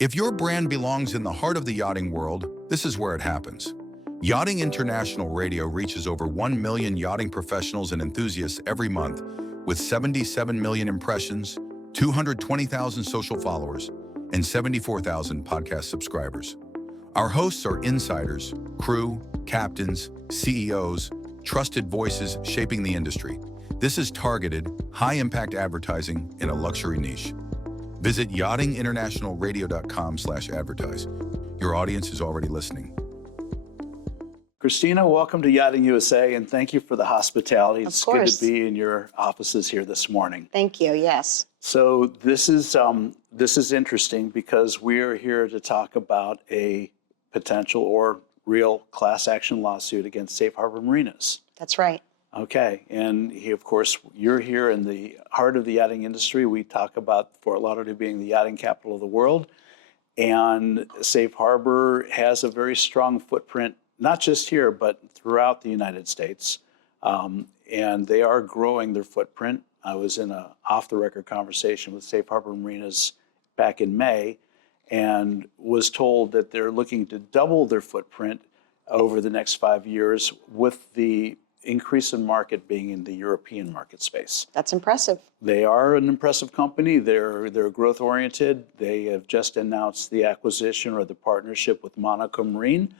If your brand belongs in the heart of the yachting world, this is where it happens. Yachting International Radio reaches over 1 million yachting professionals and enthusiasts every month, with 77 million impressions, 220,000 social followers, and 74,000 podcast subscribers. Our hosts are insiders, crew, captains, CEOs, trusted voices shaping the industry. This is targeted, high-impact advertising in a luxury niche. Visit yachtinginternationalradio.com/advertise. Your audience is already listening. Christina, welcome to Yachting USA, and thank you for the hospitality. Of course. Good to be in your offices here this morning. Thank you, yes. So this is interesting because we're here to talk about a potential or real class action lawsuit against Safe Harbor Marinas. That's right. Okay, and of course, you're here in the heart of the yachting industry. We talk about Fort Lauderdale being the yachting capital of the world, and Safe Harbor has a very strong footprint, not just here, but throughout the United States, and they are growing their footprint. I was in an off-the-record conversation with Safe Harbor Marinas back in May, and was told that they're looking to double their footprint over the next 5 years, with the increase in market being in the European market space. That's impressive. They are an impressive company. They're growth oriented. They have just announced the acquisition or the partnership with Monaco Marine,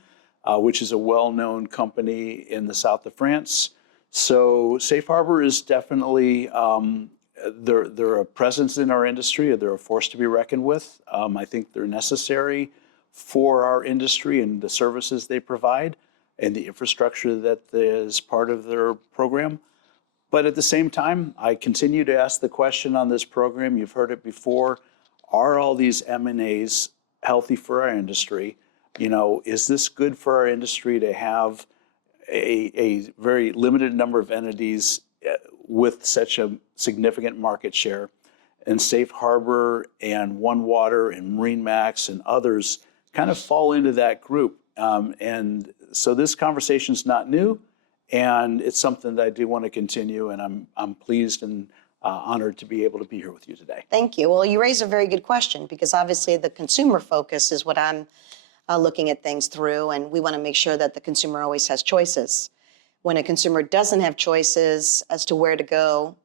which is a well-known company in the south of France. So Safe Harbor is definitely, they're a presence in our industry. They're a force to be reckoned with. I think they're necessary for our industry and the services they provide and the infrastructure that is part of their program. But at the same time, I continue to ask the question on this program, you've heard it before, are all these M&As healthy for our industry? You know, is this good for our industry to have a very limited number of entities with such a significant market share? And Safe Harbor and OneWater and MarineMax and others kind of fall into that group. And so this conversation is not new, and it's something that I do want to continue, and I'm pleased and honored to be able to be here with you today. Thank you. Well, you raise a very good question, because obviously the consumer focus is what I'm looking at things through, and we want to make sure that the consumer always has choices. When a consumer doesn't have choices as to where to go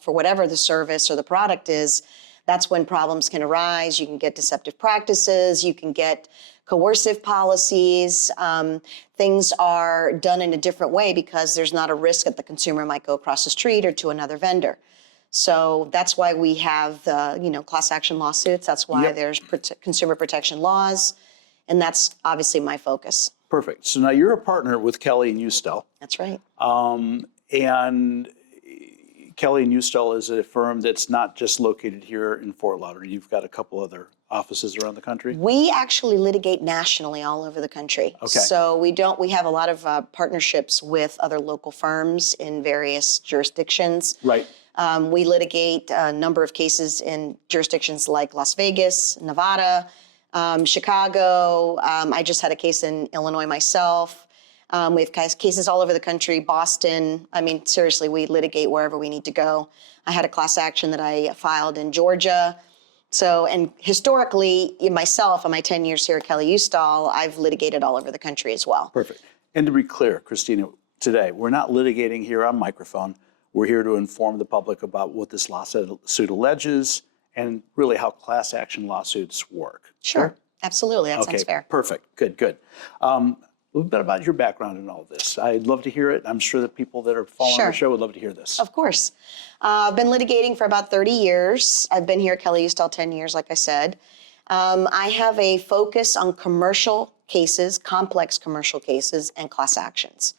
for whatever the service or the product is, that's when problems can arise. You can get deceptive practices, you can get coercive policies. Things are done in a different way because there's not a risk that the consumer might go across the street or to another vendor. So that's why we have the class action lawsuits. That's why there's consumer protection laws, and that's obviously my focus. Perfect. So now you're a partner with Kelley and Uustal. That's right. And Kelley and Uustal is a firm that's not just located here in Fort Lauderdale. You've got a couple other offices around the country? We actually litigate nationally all over the country. Okay. So we have a lot of partnerships with other local firms in various jurisdictions. Right. We litigate a number of cases in jurisdictions like Las Vegas, Nevada, Chicago. I just had a case in Illinois myself. We have cases all over the country, Boston. I mean, seriously, we litigate wherever we need to go. I had a class action that I filed in Georgia. So, and historically, myself, in my 10 years here at Kelley Uustal, I've litigated all over the country as well. Perfect. And to be clear, Christina, today, we're not litigating here on microphone. We're here to inform the public about what this lawsuit alleges and really how class action lawsuits work. Sure, absolutely. That sounds fair. Perfect. Good. A little bit about your background in all of this. I'd love to hear it. I'm sure the people that are following the show would love to hear this. Of course. I've been litigating for about 30 years. I've been here at Kelley Uustal 10 years, like I said. I have a focus on commercial cases, complex commercial cases, and class actions.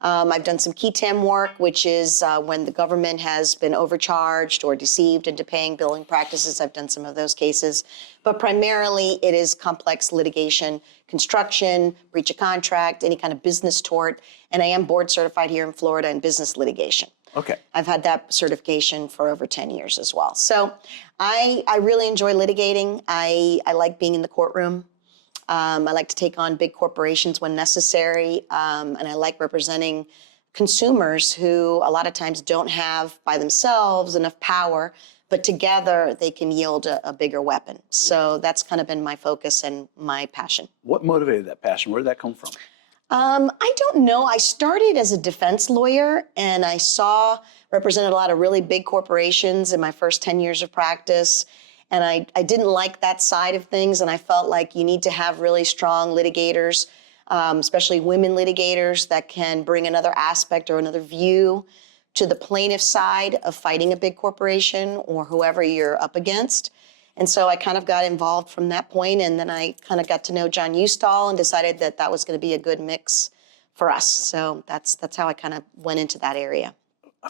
I've done some key TAM work, which is when the government has been overcharged or deceived into paying billing practices. I've done some of those cases. But primarily, it is complex litigation, construction, breach of contract, any kind of business tort. And I am board certified here in Florida in business litigation. Okay. I've had that certification for over 10 years as well. So I really enjoy litigating. I like being in the courtroom. I like to take on big corporations when necessary, and I like representing consumers who a lot of times don't have by themselves enough power but together they can yield a bigger weapon. So that's kind of been my focus and my passion. What motivated that passion? Where did that come from? I don't know. I started as a defense lawyer, and I represented a lot of really big corporations in my first 10 years of practice. And I didn't like that side of things, and I felt like you need to have really strong litigators, especially women litigators that can bring another aspect or another view to the plaintiff side of fighting a big corporation or whoever you're up against. And so I kind of got involved from that point, and then I kind of got to know John Uustal and decided that that was going to be a good mix for us. So that's how I kind of went into that area.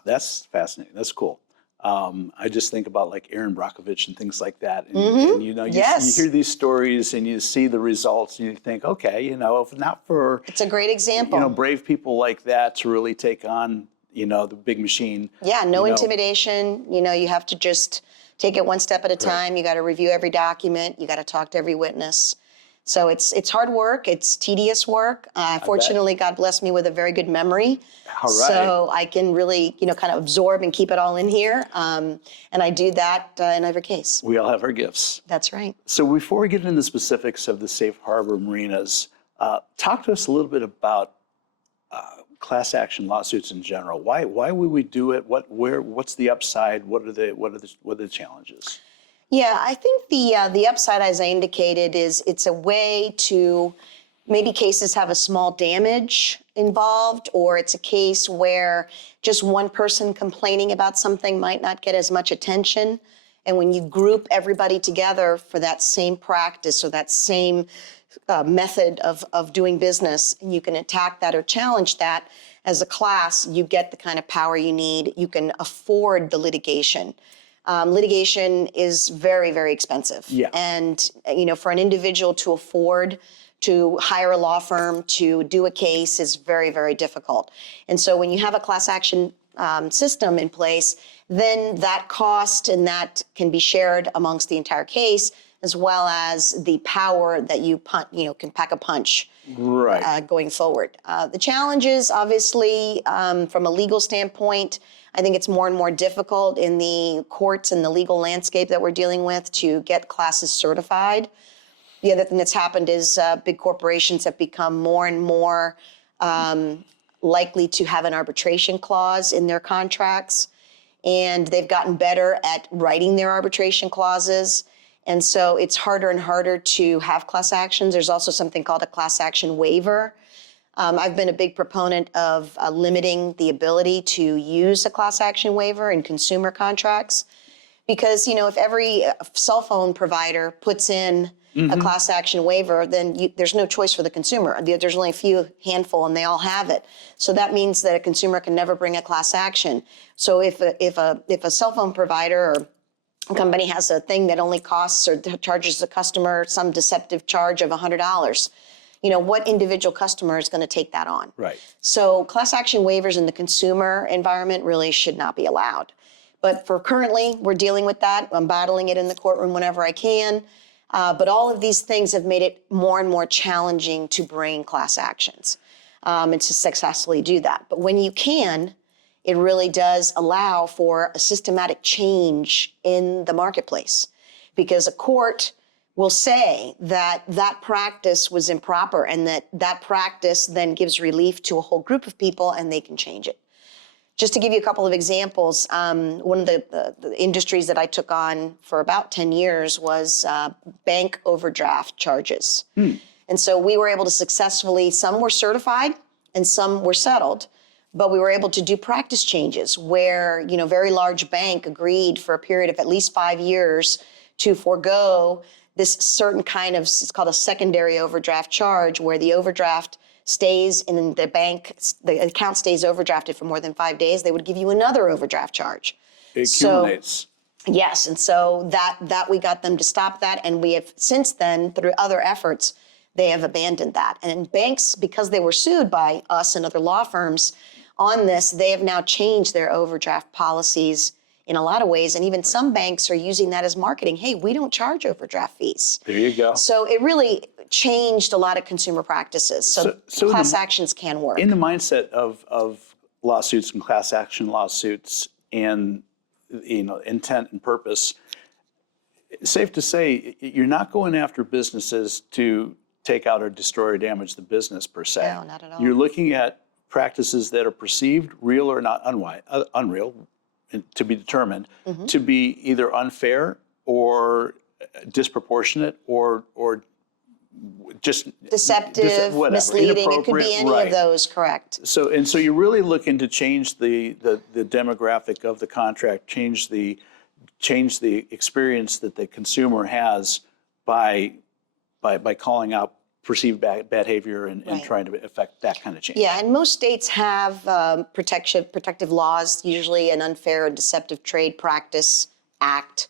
That's fascinating. That's cool. I just think about like Aaron Brockovich and things like that. And you know, you hear these stories and you see the results and you think, okay, you know, if not for... It's a great example. You know, brave people like that to really take on, you know, the big machine. Yeah, no intimidation. You know, you have to just take it one step at a time. You got to review every document. You got to talk to every witness. So it's hard work. It's tedious work. Fortunately, God blessed me with a very good memory. All right. So I can really, you know, kind of absorb and keep it all in here. And I do that in every case. We all have our gifts. That's right. So before we get into the specifics of the Safe Harbor Marinas, talk to us a little bit about class action lawsuits in general. Why would we do it? What's the upside? What are the challenges? Yeah, I think the upside, as I indicated, is it's a way to maybe cases have a small damage involved, or it's a case where just one person complaining about something might not get as much attention. And when you group everybody together for that same practice or that same method of doing business, and you can attack that or challenge that as a class, you get the kind of power you need. You can afford the litigation. Litigation is very, very expensive. Yeah. And, you know, for an individual to afford to hire a law firm to do a case is very, very difficult. And so when you have a class action system in place, then that cost and that can be shared amongst the entire case, as well as the power that you can pack a punch going forward. The challenges, obviously, from a legal standpoint, I think it's more and more difficult in the courts and the legal landscape that we're dealing with to get classes certified. The other thing that's happened is big corporations have become more and more likely to have an arbitration clause in their contracts, and they've gotten better at writing their arbitration clauses. And so it's harder and harder to have class actions. There's also something called a class action waiver. I've been a big proponent of limiting the ability to use a class action waiver in consumer contracts, because, you know, if every cell phone provider puts in a class action waiver, then there's no choice for the consumer. There's only a handful and they all have it. So that means that a consumer can never bring a class action. So if a cell phone provider or a company has a thing that only costs or charges the customer some deceptive charge of $100, you know, what individual customer is going to take that on? Right. So class action waivers in the consumer environment really should not be allowed. But for currently, we're dealing with that. I'm battling it in the courtroom whenever I can. But all of these things have made it more and more challenging to bring class actions and to successfully do that. But when you can, it really does allow for a systematic change in the marketplace, because a court will say that that practice was improper and that practice then gives relief to a whole group of people and they can change it. Just to give you a couple of examples, one of the industries that I took on for about 10 years was bank overdraft charges. And so we were able to successfully, some were certified and some were settled, but we were able to do practice changes where, you know, very large bank agreed for a period of at least 5 years to forego this certain kind of, it's called a secondary overdraft charge, where the overdraft stays in the bank, the account stays overdrafted for more than 5 days. They would give you another overdraft charge. It accumulates. So, yes, and so that we got them to stop that, and we have since then, through other efforts, they have abandoned that. And banks, because they were sued by us and other law firms on this, they have now changed their overdraft policies in a lot of ways. And even some banks are using that as marketing. Hey, we don't charge overdraft fees. There you go. So it really changed a lot of consumer practices. So class actions can work. In the mindset of lawsuits and class action lawsuits, and intent and purpose. Safe to say, you're not going after businesses to take out or destroy or damage the business per se. No, not at all. You're looking at practices that are perceived, real or not unreal, to be determined, to be either unfair or disproportionate or just deceptive, whatever, misleading. It could be any right. of those, correct. So you're really looking to change the demographic of the contract, change the experience that the consumer has by calling out perceived bad behavior and Right. trying to affect that kind of change. Yeah, and most states have protective laws, usually an Unfair and Deceptive Trade Practice Act.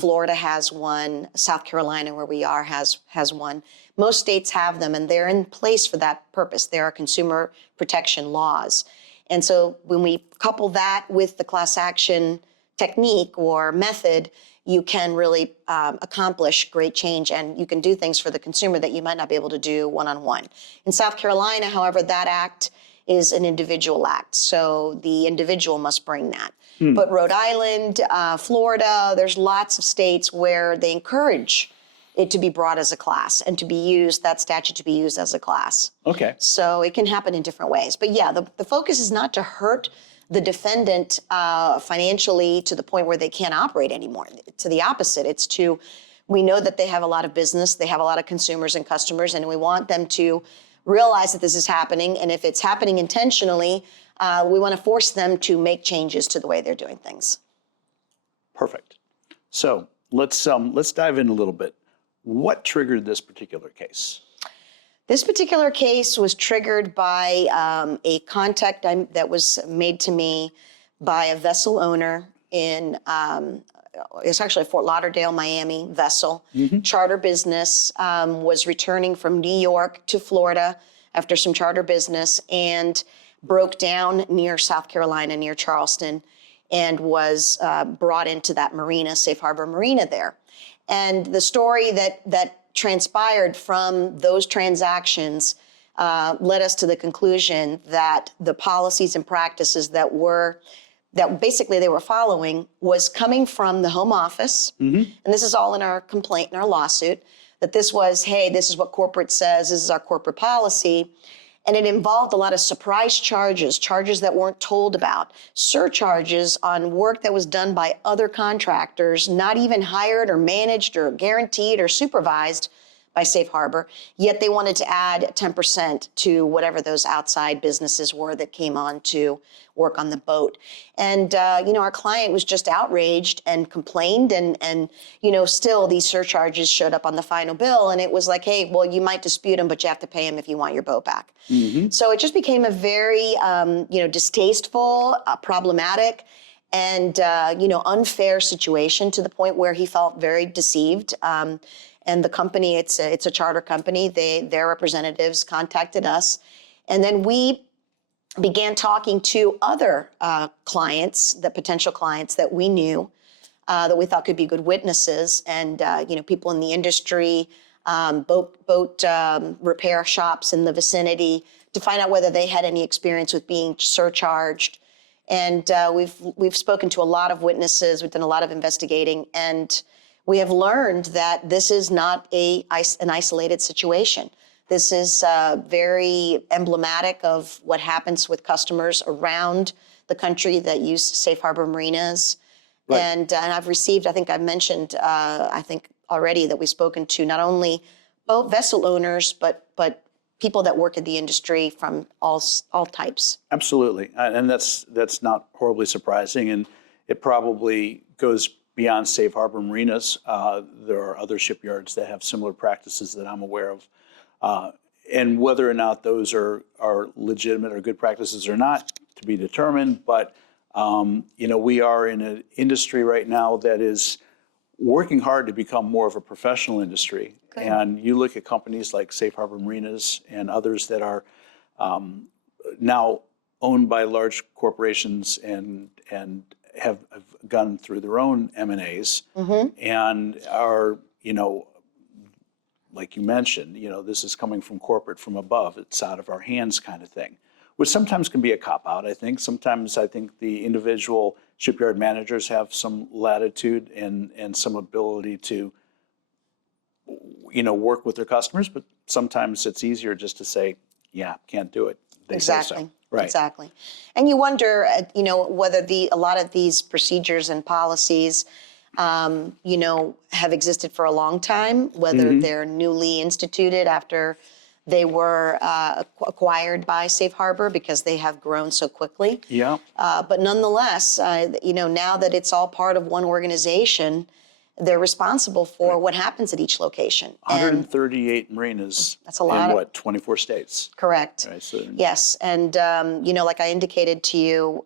Florida has one. South Carolina, where we are, has one. Most states have them, and they're in place for that purpose. There are consumer protection laws. And so when we couple that with the class action technique or method, you can really accomplish great change, and you can do things for the consumer that you might not be able to do one-on-one. In South Carolina, however, that act is an individual act, so the individual must bring that. But Rhode Island, Florida, there's lots of states where they encourage it to be brought as a class and to be used, that statute to be used as a class. Okay. So it can happen in different ways. But yeah, the focus is not to hurt the defendant financially to the point where they can't operate anymore. To the opposite, it's to, we know that they have a lot of business, they have a lot of consumers and customers, and we want them to realize that this is happening. And if it's happening intentionally, we want to force them to make changes to the way they're doing things. Perfect. So let's dive in a little bit. What triggered this particular case? This particular case was triggered by a contact that was made to me by a vessel owner in, it's actually a Fort Lauderdale, Miami vessel. Charter business, was returning from New York to Florida after some charter business and broke down near South Carolina, near Charleston, and was brought into that marina, Safe Harbor Marina there. And the story that transpired from those transactions led us to the conclusion that the policies and practices that basically they were following was coming from the home office. And this is all in our complaint, in our lawsuit, that this was, hey, this is what corporate says, this is our corporate policy. And it involved a lot of surprise charges that weren't told about, surcharges on work that was done by other contractors, not even hired or managed or guaranteed or supervised by Safe Harbor, yet they wanted to add 10% to whatever those outside businesses were that came on to work on the boat. And, our client was just outraged and complained, and still these surcharges showed up on the final bill, and it was like, hey, well, you might dispute them, but you have to pay them if you want your boat back. So it just became a very, distasteful, problematic, and, unfair situation to the point where he felt very deceived. And the company, it's a charter company, their representatives contacted us. And then we began talking to other clients, the potential clients that we knew, that we thought could be good witnesses, and people in the industry, boat repair shops in the vicinity, to find out whether they had any experience with being surcharged. And we've spoken to a lot of witnesses, we've done a lot of investigating, and we have learned that this is not an isolated situation. This is very emblematic of what happens with customers around the country that use Safe Harbor Marinas. Right. And I've received, I think I've mentioned, already that we've spoken to not only boat vessel owners, but people that work in the industry from all types. Absolutely, and that's not horribly surprising, and it probably goes beyond Safe Harbor Marinas. There are other shipyards that have similar practices that I'm aware of. And whether or not those are legitimate or good practices or not, to be determined. But, we are in an industry right now that is working hard to become more of a professional industry. Good. And you look at companies like Safe Harbor Marinas and others that are now owned by large corporations and have gone through their own M&As and are, like you mentioned, this is coming from corporate from above. It's out of our hands kind of thing, which sometimes can be a cop-out, I think. Sometimes I think the individual shipyard managers have some latitude and some ability to, work with their customers, but sometimes it's easier just to say, yeah, can't do it. They say so. Exactly. Right. Exactly. And you wonder, whether a lot of these procedures and policies, have existed for a long time, whether they're newly instituted after they were acquired by Safe Harbor because they have grown so quickly. Yeah. But nonetheless, now that it's all part of one organization, they're responsible for what happens at each location. 138 marinas. That's a lot. In 24 states? Correct. Right, so, yes, and like I indicated to you,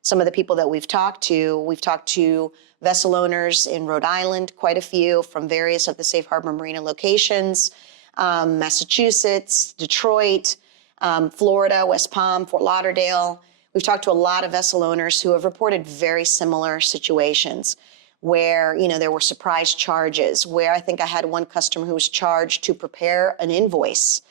some of the people that we've talked to vessel owners in Rhode Island, quite a few from various of the Safe Harbor Marina locations, Massachusetts, Detroit, Florida, West Palm, Fort Lauderdale. We've talked to a lot of vessel owners who have reported very similar situations where, there were surprise charges, where I think I had one customer who was charged to prepare an invoice.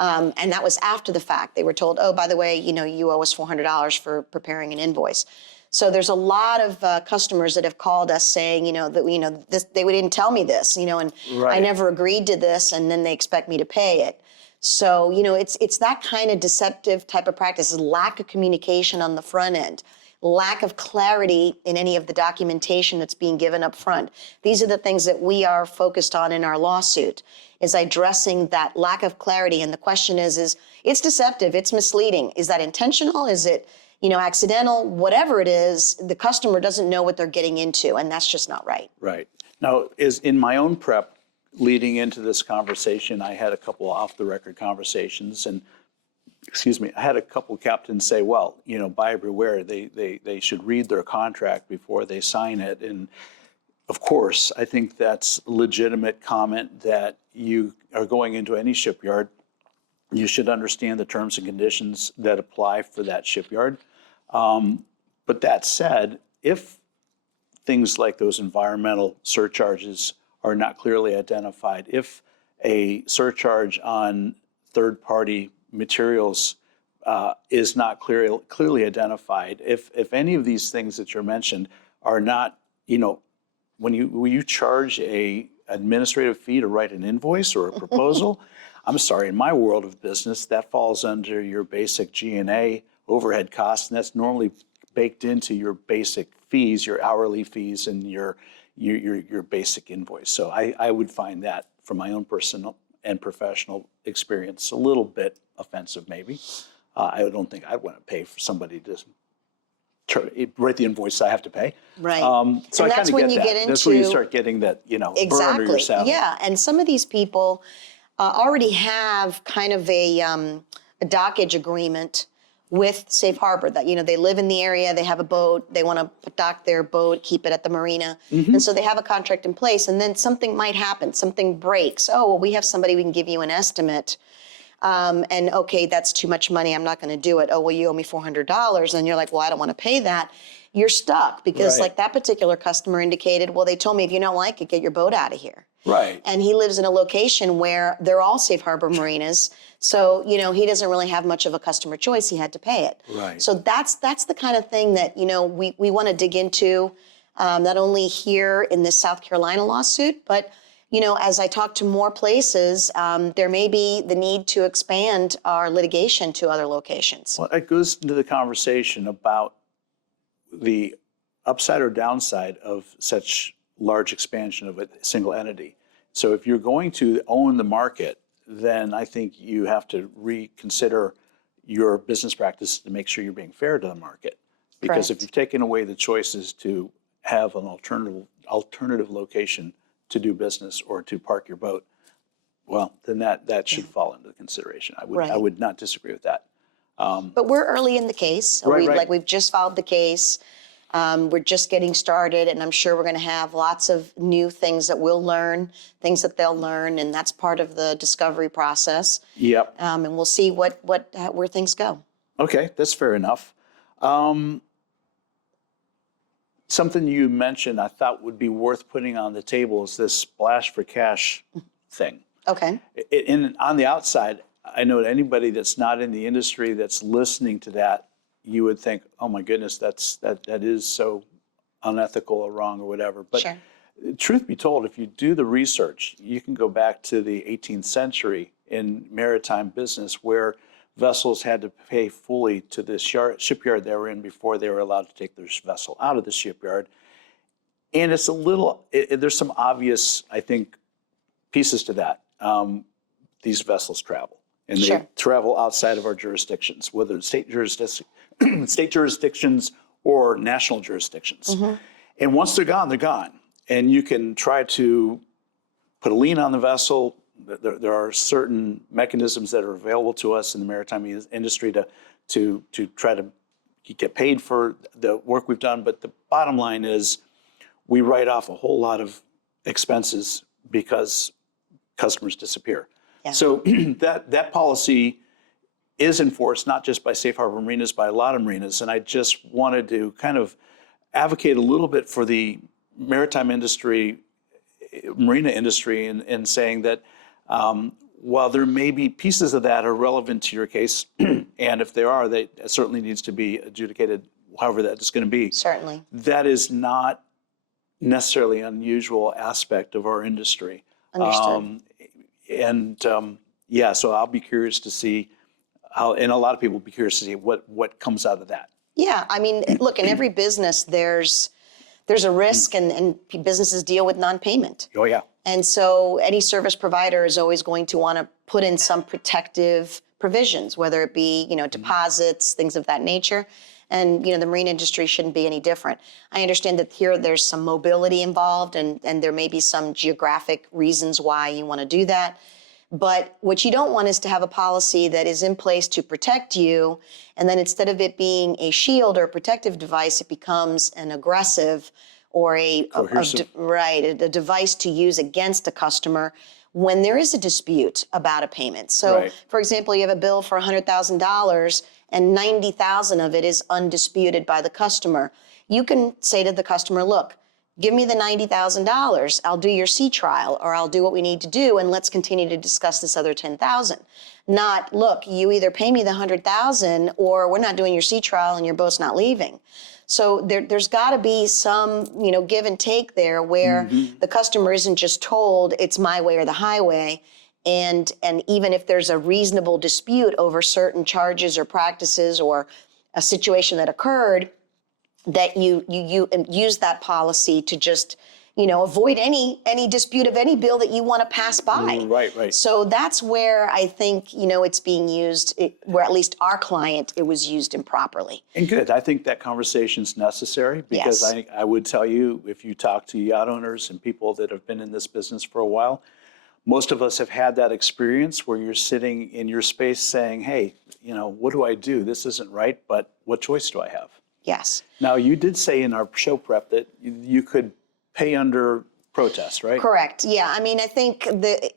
And that was after the fact. They were told, oh, by the way, you owe us $400 for preparing an invoice. So there's a lot of customers that have called us saying, that, they didn't tell me this, and I never agreed to this, and then they expect me to pay it. So, it's that kind of deceptive type of practice, lack of communication on the front end, lack of clarity in any of the documentation that's being given up front. These are the things that we are focused on in our lawsuit, is addressing that lack of clarity. And the question is it's deceptive, it's misleading. Is that intentional? Is it, accidental? Whatever it is, the customer doesn't know what they're getting into, and that's just not right. Right. Now, in my own prep leading into this conversation, I had a couple off-the-record conversations, and I had a couple captains say, well, buyer beware, they should read their contract before they sign it. And of course, I think that's a legitimate comment that you are going into any shipyard. You should understand the terms and conditions that apply for that shipyard. But that said, if things like those environmental surcharges are not clearly identified, if a surcharge on third-party materials is not clearly identified, if any of these things that you're mentioned are not, when you charge a administrative fee to write an invoice or a proposal, I'm sorry, in my world of business, that falls under your basic G&A overhead costs, and that's normally baked into your basic fees, your hourly fees, and your basic invoice. So I would find that, from my own personal and professional experience, a little bit offensive, maybe. I don't think I'd want to pay for somebody to write the invoice I have to pay. Right. So and I kind of get that. That's where you start getting that, burn under your saddle. Yeah, and some of these people already have kind of a dockage agreement with Safe Harbor that, they live in the area, they have a boat, they want to dock their boat, keep it at the marina. And so they have a contract in place, and then something might happen, something breaks. Oh, well, we have somebody we can give you an estimate. And okay, that's too much money, I'm not going to do it. Oh, well, you owe me $400. And you're like, well, I don't want to pay that. You're stuck because like that particular customer indicated, well, they told me if you don't like it, get your boat out of here. Right. And he lives in a location where they're all Safe Harbor Marinas. So, he doesn't really have much of a customer choice. He had to pay it. Right. So that's the kind of thing that, we want to dig into, not only here in this South Carolina lawsuit, but, as I talk to more places, there may be the need to expand our litigation to other locations. Well, it goes into the conversation about the upside or downside of such large expansion of a single entity. So if you're going to own the market, then I think you have to reconsider your business practices to make sure you're being fair to the market. Because if you've taken away the choices to have an alternative location to do business or to park your boat, well, then that should fall into consideration. I would not disagree with that. But we're early in the case. We've just filed the case. We're just getting started, and I'm sure we're going to have lots of new things that we'll learn, things that they'll learn, and that's part of the discovery process. Yep. And we'll see where things go. Okay, that's fair enough. Something you mentioned I thought would be worth putting on the table is this splash for cash thing. Okay. On the outside, I know that anybody that's not in the industry that's listening to that, you would think, oh my goodness, that is so unethical or wrong or whatever. But Sure. truth be told, if you do the research, you can go back to the 18th century in maritime business where vessels had to pay fully to the shipyard they were in before they were allowed to take their vessel out of the shipyard. And it's a little, there's some obvious, I think, pieces to that. These vessels travel, and Sure. they travel outside of our jurisdictions, whether it's state jurisdictions or national jurisdictions. Mm-hmm. And once they're gone. And you can try to put a lien on the vessel. There are certain mechanisms that are available to us in the maritime industry to try to get paid for the work we've done. But the bottom line is we write off a whole lot of expenses because customers disappear. Yeah. So that policy is enforced not just by Safe Harbor Marinas, by a lot of marinas. And I just wanted to kind of advocate a little bit for the maritime industry, marina industry, in saying that while there may be pieces of that are relevant to your case, and if there are, that certainly needs to be adjudicated, however that is going to be. Certainly. That is not necessarily an unusual aspect of our industry. Understood. Yeah, so I'll be curious to see how, and a lot of people will be curious to see what comes out of that. Yeah, I mean, look, in every business, there's a risk, and businesses deal with non-payment. Oh, yeah. And so any service provider is always going to want to put in some protective provisions, whether it be, deposits, things of that nature. And, the marine industry shouldn't be any different. I understand that here there's some mobility involved, and there may be some geographic reasons why you want to do that. But what you don't want is to have a policy that is in place to protect you, and then instead of it being a shield or a protective device, it becomes an aggressive or a device to use against a customer when there is a dispute about a payment. So, for example, you have a bill for $100,000 and $90,000 of it is undisputed by the customer. You can say to the customer, look, give me the $90,000, I'll do your sea trial, or I'll do what we need to do, and let's continue to discuss this other $10,000. Not, look, you either pay me the $100,000 or we're not doing your sea trial and your boat's not leaving. So there's got to be some, give and take there where the customer isn't just told it's my way or the highway. And even if there's a reasonable dispute over certain charges or practices or a situation that occurred, that you use that policy to just, avoid any dispute of any bill that you want to pass by. Right. So that's where I think, it's being used, where at least our client, it was used improperly. And good. I think that conversation is necessary because Yes. I would tell you, if you talk to yacht owners and people that have been in this business for a while, most of us have had that experience where you're sitting in your space saying, hey, what do I do? This isn't right, but what choice do I have? Yes. Now, you did say in our show prep that you could pay under protest, right? Correct. Yeah. I mean, I think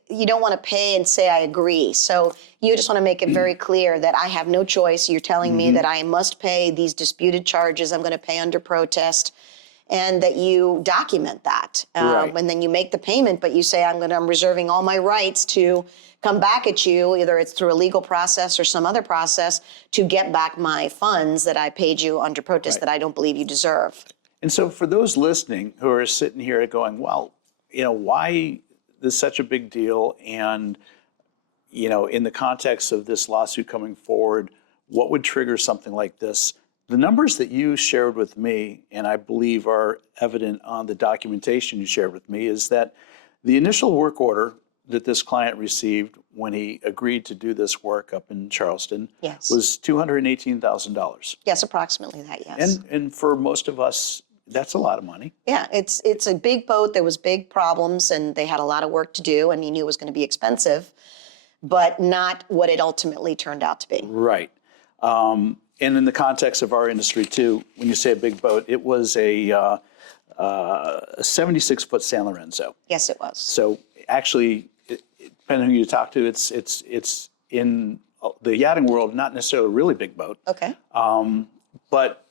you don't want to pay and say, I agree. So you just want to make it very clear that I have no choice. You're telling me that I must pay these disputed charges. I'm going to pay under protest. And that you document that. And then you make the payment, but you say, I'm reserving all my rights to come back at you, either it's through a legal process or some other process, to get back my funds that I paid you under protest that I don't believe you deserve. And so for those listening who are sitting here going, well, why this is such a big deal? And, in the context of this lawsuit coming forward, what would trigger something like this? The numbers that you shared with me, and I believe are evident on the documentation you shared with me, is that the initial work order that this client received when he agreed to do this work up in Charleston was $218,000. Yes, approximately that, yes. And for most of us, that's a lot of money. Yeah, it's a big boat. There was big problems, and they had a lot of work to do, and he knew it was going to be expensive, but not what it ultimately turned out to be. Right. And in the context of our industry, too, when you say a big boat, it was a 76-foot San Lorenzo. Yes, it was. So actually, depending on who you talk to, it's in the yachting world, not necessarily a really big boat. Okay. But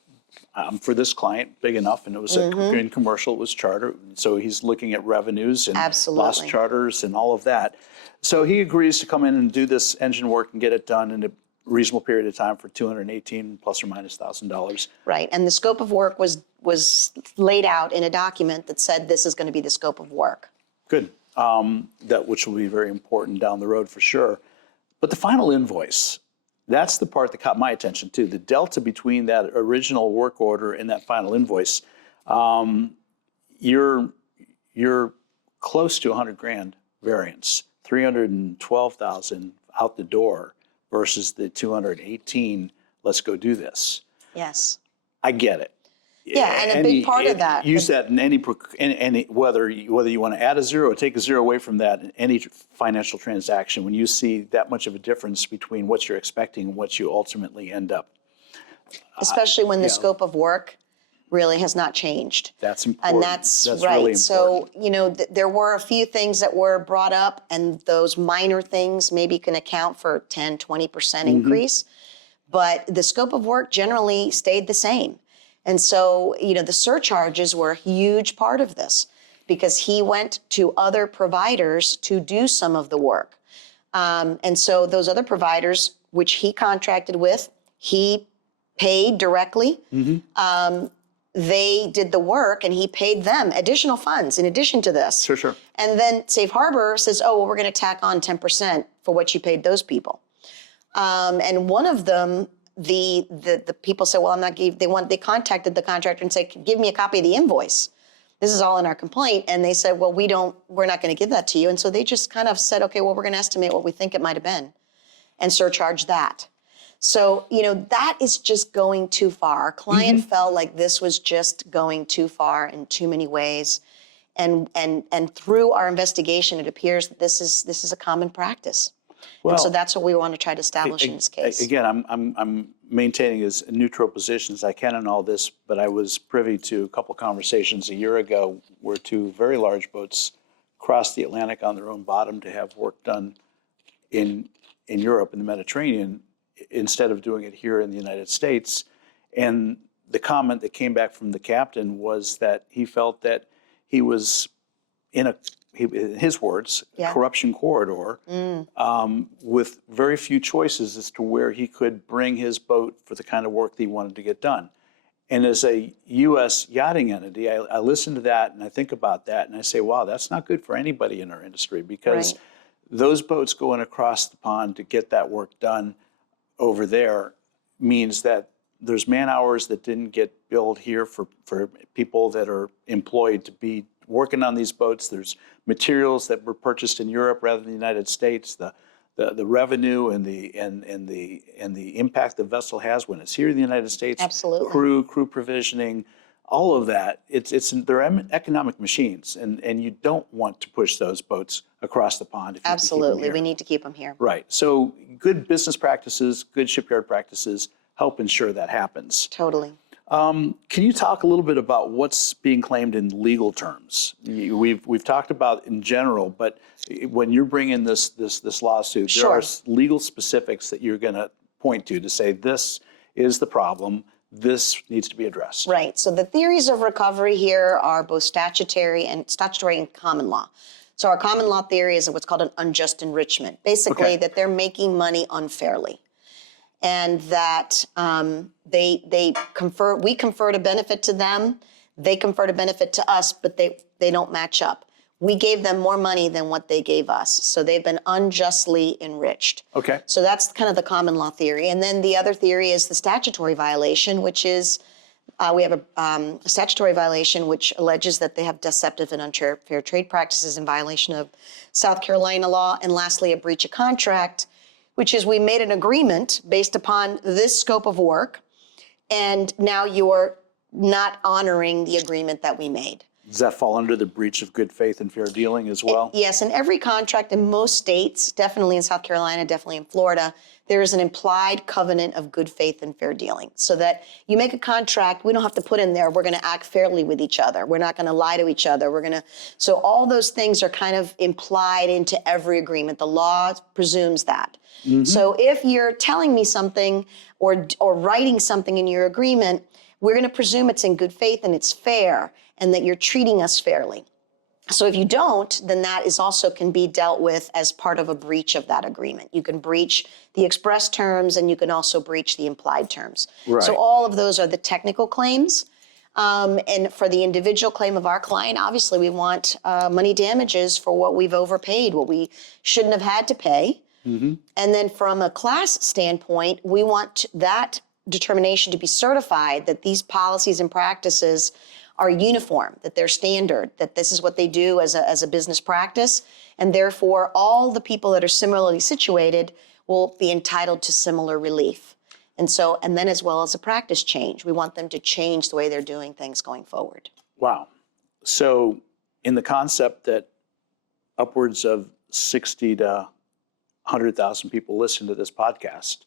for this client, big enough, and it was in commercial, it was charter. So he's looking at revenues and lost charters and all of that. So he agrees to come in and do this engine work and get it done, and it reasonable period of time for 218 plus or minus $1,000. Right, and the scope of work was laid out in a document that said this is going to be the scope of work. Good. That which will be very important down the road for sure. But the final invoice, that's the part that caught my attention too. The delta between that original work order and that final invoice, you're close to 100 grand variance, 312,000 out the door versus the 218. Let's go do this. Yes. I get it. Yeah, and a big part of that. Use that in any whether you want to add a zero or take a zero away from that in any financial transaction. When you see that much of a difference between what you're expecting and what you ultimately end up, especially when the scope of work really has not changed. That's important. And that's right. Really important. So there were a few things that were brought up, and those minor things maybe can account for 10-20% increase, but the scope of work generally stayed the same. And so, the surcharges were a huge part of this because he went to other providers to do some of the work. And so those other providers, which he contracted with, he paid directly. They did the work and he paid them additional funds in addition to this. Sure. And then Safe Harbor says, oh, well, we're going to tack on 10% for what you paid those people. And one of them, the people said, well, I'm not they contacted the contractor and said, give me a copy of the invoice. This is all in our complaint. And they said, well, we're not going to give that to you. And so they just kind of said, okay, well, we're going to estimate what we think it might have been and surcharge that. So, that is just going too far. Our client felt like this was just going too far in too many ways. And through our investigation, it appears that this is a common practice. Well, and so that's what we want to try to establish in this case. Again, I'm maintaining as neutral position as I can on all this, but I was privy to a couple conversations a year ago where two very large boats crossed the Atlantic on their own bottom to have work done in Europe, in the Mediterranean, instead of doing it here in the United States. And the comment that came back from the captain was that he felt that he was in his words, corruption corridor, with very few choices as to where he could bring his boat for the kind of work that he wanted to get done. And as a U.S. yachting entity, I listen to that and I think about that and I say, wow, that's not good for anybody in our industry because those boats going across the pond to get that work done over there means that there's man hours that didn't get billed here for people that are employed to be working on these boats. There's materials that were purchased in Europe rather than the United States. The revenue and the impact the vessel has when it's here in the United States. Absolutely. Crew provisioning, all of that. They're economic machines, and you don't want to push those boats across the pond. If Absolutely, we need to keep them here. Right. So good business practices, good shipyard practices help ensure that happens. Totally. Can you talk a little bit about what's being claimed in legal terms? We've talked about in general, but when you're bringing this lawsuit, there are legal specifics that you're going to point to say this is the problem, this needs to be addressed. Right. So the theories of recovery here are both statutory and common law. So our common law theory is what's called an unjust enrichment, basically that they're making money unfairly. And that we conferred a benefit to them, they conferred a benefit to us, but they don't match up. We gave them more money than what they gave us, so they've been unjustly enriched. Okay. So that's kind of the common law theory. And then the other theory is the statutory violation, which is we have a statutory violation which alleges that they have deceptive and unfair trade practices in violation of South Carolina law. And lastly, a breach of contract, which is we made an agreement based upon this scope of work, and now you're not honoring the agreement that we made. Does that fall under the breach of good faith and fair dealing as well? Yes, in every contract in most states, definitely in South Carolina, definitely in Florida, there is an implied covenant of good faith and fair dealing. So that you make a contract, we don't have to put in there, we're going to act fairly with each other. We're not going to lie to each other. So all those things are kind of implied into every agreement. The law presumes that. So if you're telling me something or writing something in your agreement, we're going to presume it's in good faith and it's fair and that you're treating us fairly. So if you don't, then that is also can be dealt with as part of a breach of that agreement. You can breach the express terms and you can also breach the implied terms. Right. So all of those are the technical claims. And for the individual claim of our client, obviously we want money damages for what we've overpaid, what we shouldn't have had to pay. Mm-hmm. And then from a class standpoint, we want that determination to be certified that these policies and practices are uniform, that they're standard, that this is what they do as a business practice, and therefore all the people that are similarly situated will be entitled to similar relief. And then as well as a practice change, we want them to change the way they're doing things going forward. Wow. So in the concept that upwards of 60 to 100,000 people listen to this podcast,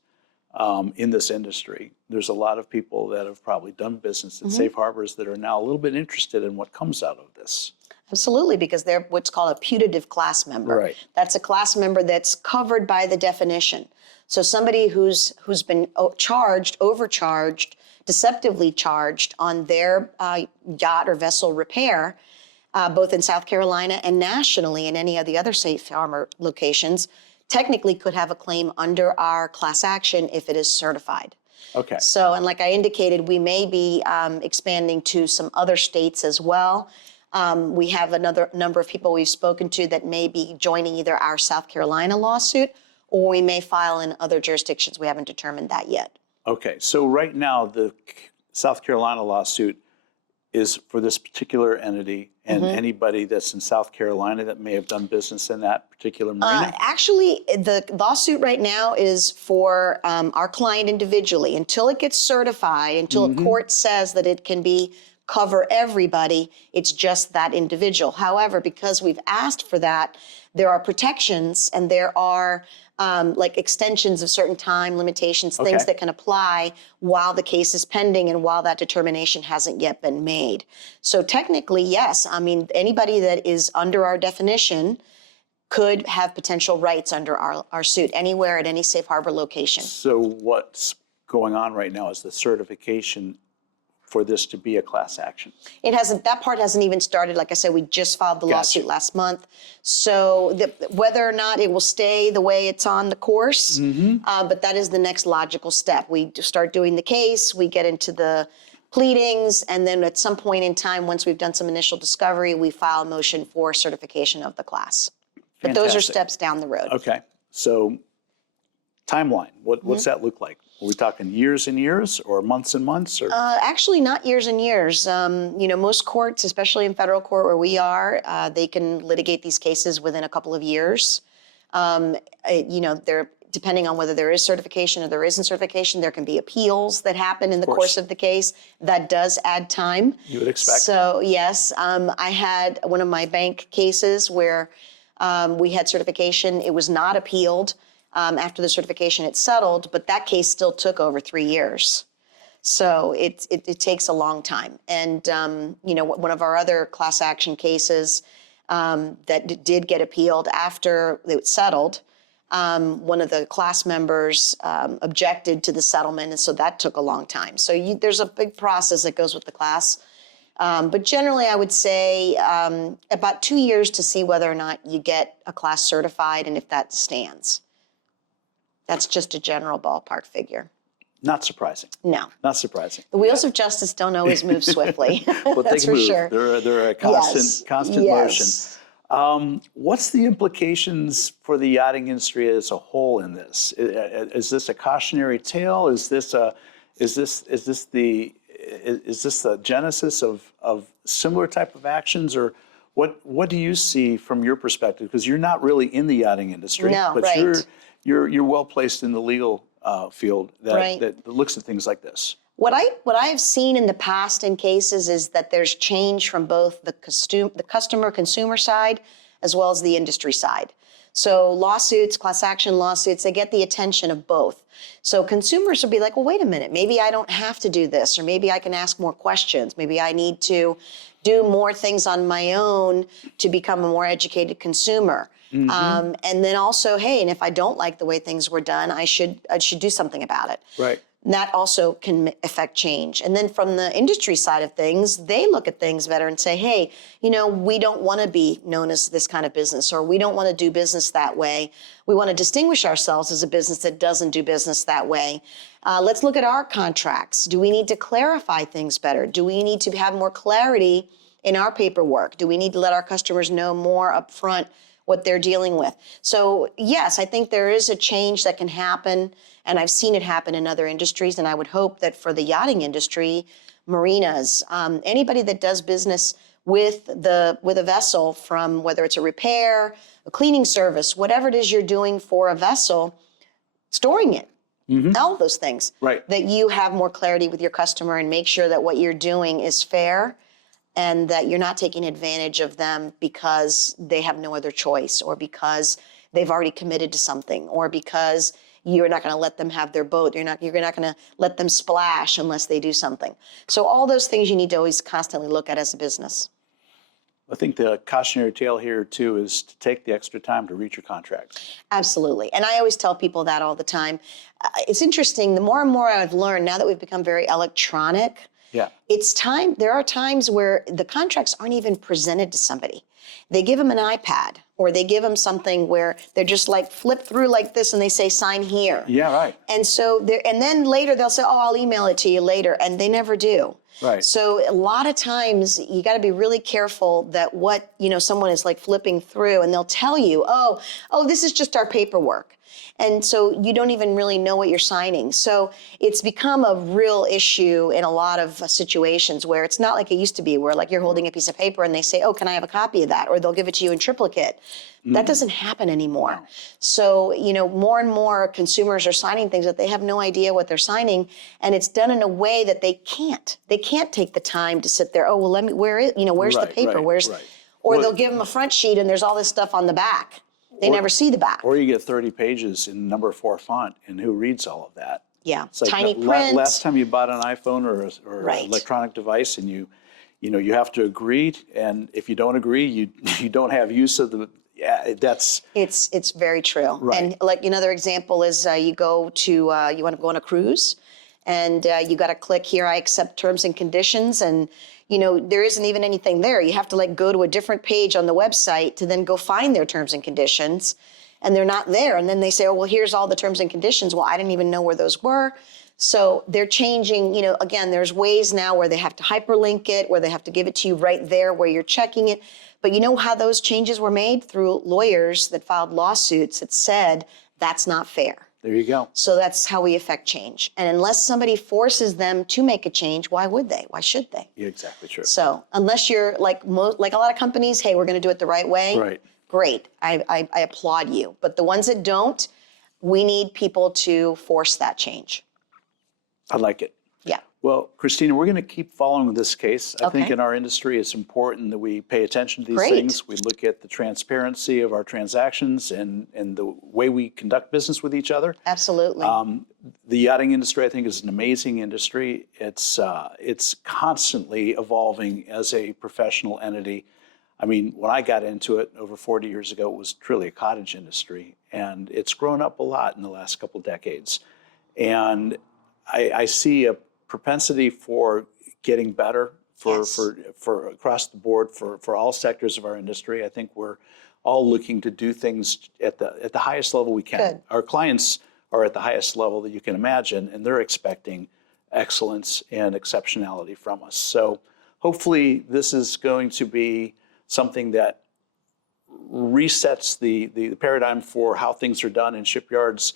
in this industry, there's a lot of people that have probably done business at Safe Harbors that are now a little bit interested in what comes out of this. Absolutely, because they're what's called a putative class member. Right. That's a class member that's covered by the definition. So somebody who's been overcharged, deceptively charged on their yacht or vessel repair, both in South Carolina and nationally in any of the other Safe Harbor locations, technically could have a claim under our class action if it is certified. Okay. So, and like I indicated, we may be expanding to some other states as well. We have another number of people we've spoken to that may be joining either our South Carolina lawsuit or we may file in other jurisdictions. We haven't determined that yet. Okay. So right now, the South Carolina lawsuit is for this particular entity and anybody that's in South Carolina that may have done business in that particular marina? Actually, the lawsuit right now is for our client individually. Until it gets certified, until a court says that it can cover everybody, it's just that individual. However, because we've asked for that, there are protections and there are like extensions of certain time limitations, things that can apply while the case is pending and while that determination hasn't yet been made. So technically, yes, I mean, anybody that is under our definition could have potential rights under our suit anywhere at any Safe Harbor location. So what's going on right now is the certification for this to be a class action. It hasn't, that part hasn't even started. Like I said, we just filed the lawsuit last month. So whether or not it will stay the way it's on the course, but that is the next logical step. We start doing the case, we get into the pleadings, and then at some point in time, once we've done some initial discovery, we file a motion for certification of the class. But those are steps down the road. Okay, so timeline, what's that look like? Are we talking years and years or months and months? Or? Actually, not years and years. You know, most courts, especially in federal court where we are, they can litigate these cases within a couple of years. You know, they're depending on whether there is certification or there isn't certification, there can be appeals that happen in the course of the case. That does add time. You would expect. So yes, I had one of my bank cases where we had certification. It was not appealed. After the certification, it settled, but that case still took over 3 years. So it takes a long time. And, you know, one of our other class action cases that did get appealed after it settled, one of the class members objected to the settlement, and so that took a long time. So there's a big process that goes with the class. But generally, I would say about 2 years to see whether or not you get a class certified and if that stands. That's just a general ballpark figure. Not surprising. No. Not surprising. The wheels of justice don't always move swiftly. But That's they for move. sure. They're a constant motion. What's the implications for the yachting industry as a whole in this? Is this a cautionary tale? Is this the genesis of similar type of actions, or what do you see from your perspective? Because you're not really in the yachting industry, but you're well placed in the legal field that looks at things like this. What I've seen in the past in cases is that there's change from both the customer consumer side as well as the industry side. So lawsuits, class action lawsuits, they get the attention of both. So consumers will be like, well, wait a minute, maybe I don't have to do this, or maybe I can ask more questions. Maybe I need to do more things on my own to become a more educated consumer. And then also, hey, and if I don't like the way things were done, I should do something about it. Right. that also can affect change. And then from the industry side of things, they look at things better and say, hey, we don't want to be known as this kind of business, or we don't want to do business that way. We want to distinguish ourselves as a business that doesn't do business that way. Let's look at our contracts. Do we need to clarify things better? Do we need to have more clarity in our paperwork? Do we need to let our customers know more upfront what they're dealing with? So yes, I think there is a change that can happen, and I've seen it happen in other industries, and I would hope that for the yachting industry, marinas, anybody that does business with a vessel, from whether it's a repair, a cleaning service, whatever it is you're doing for a vessel, storing it, all those things, Right. that you have more clarity with your customer and make sure that what you're doing is fair and that you're not taking advantage of them because they have no other choice, or because they've already committed to something, or because you're not going to let them have their boat. You're not going to let them splash unless they do something. So all those things you need to always constantly look at as a business. I think the cautionary tale here too is to take the extra time to read your contracts. Absolutely. And I always tell people that all the time. It's interesting, the more and more I've learned, now that we've become very electronic, Yeah. it's time, there are times where the contracts aren't even presented to somebody. They give them an iPad, or they give them something where they're just like flip through like this and they say, sign here. Yeah, right. And so and then later they'll say, oh, I'll email it to you later. And they never do. Right. So a lot of times you got to be really careful that what, someone is like flipping through, and they'll tell you, oh, this is just our paperwork. And so you don't even really know what you're signing. So it's become a real issue in a lot of situations where it's not like it used to be, where like you're holding a piece of paper and they say, oh, can I have a copy of that? Or they'll give it to you in triplicate. That doesn't happen anymore. No. So, more and more consumers are signing things that they have no idea what they're signing. And it's done in a way that they can't take the time to sit there. Oh, well, where's the paper? Right. Or they'll give them a front sheet and there's all this stuff on the back. They never see the back. Or you get 30 pages in number 4 font, and who reads all of that? Yeah, It's like tiny the print. Last time you bought an iPhone or Right. an electronic device, and you have to agree, and if you don't agree, you don't have use of the. Yeah, that's. It's very true. Right. And like another example is you want to go on a cruise, and you got to click here, I accept terms and conditions, and there isn't even anything there. You have to go to a different page on the website to then go find their terms and conditions, and they're not there. And then they say, oh, well, here's all the terms and conditions. Well, I didn't even know where those were. So they're changing, again, there's ways now where they have to hyperlink it, where they have to give it to you right there where you're checking it. But you know how those changes were made? Through lawyers that filed lawsuits that said that's not fair. There you go. So that's how we affect change. And unless somebody forces them to make a change, why would they? Why should they? Yeah, exactly true. So unless you're like a lot of companies, hey, we're going to do it the right way. Right. Great. I applaud you. But the ones that don't, we need people to force that change. I like it. Yeah. Well, Cristina, we're going to keep following this case. I think Okay. in our industry, it's important that we pay attention to these Great. things. We look at the transparency of our transactions and the way we conduct business with each other. Absolutely. The yachting industry, I think, is an amazing industry. It's constantly evolving as a professional entity. I mean, when I got into it over 40 years ago, it was truly a cottage industry, and it's grown up a lot in the last couple of decades. And I see a propensity for getting better for across the board for all sectors of our industry. I think we're all looking to do things at the highest level we can. Good. Our clients are at the highest level that you can imagine, and they're expecting excellence and exceptionality from us. So hopefully this is going to be something that resets the paradigm for how things are done in shipyards.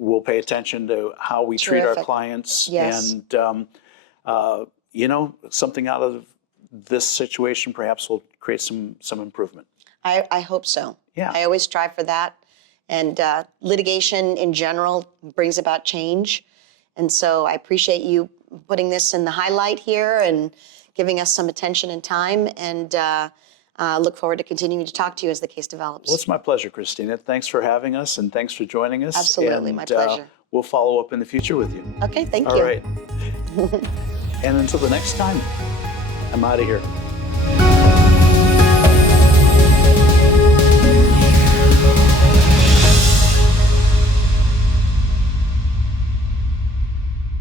We'll pay attention to how we treat our Terrific. clients, Yes. and something out of this situation perhaps will create some improvement. I hope so. Yeah. I always strive for that. And litigation in general brings about change. And so I appreciate you putting this in the highlight here and giving us some attention and time. And look forward to continuing to talk to you as the case develops. Well, it's my pleasure, Cristina. Thanks for having us, and thanks for joining us. Absolutely, and, my pleasure. We'll follow up in the future with you. Okay, thank you. All right. And until the next time, I'm out of here.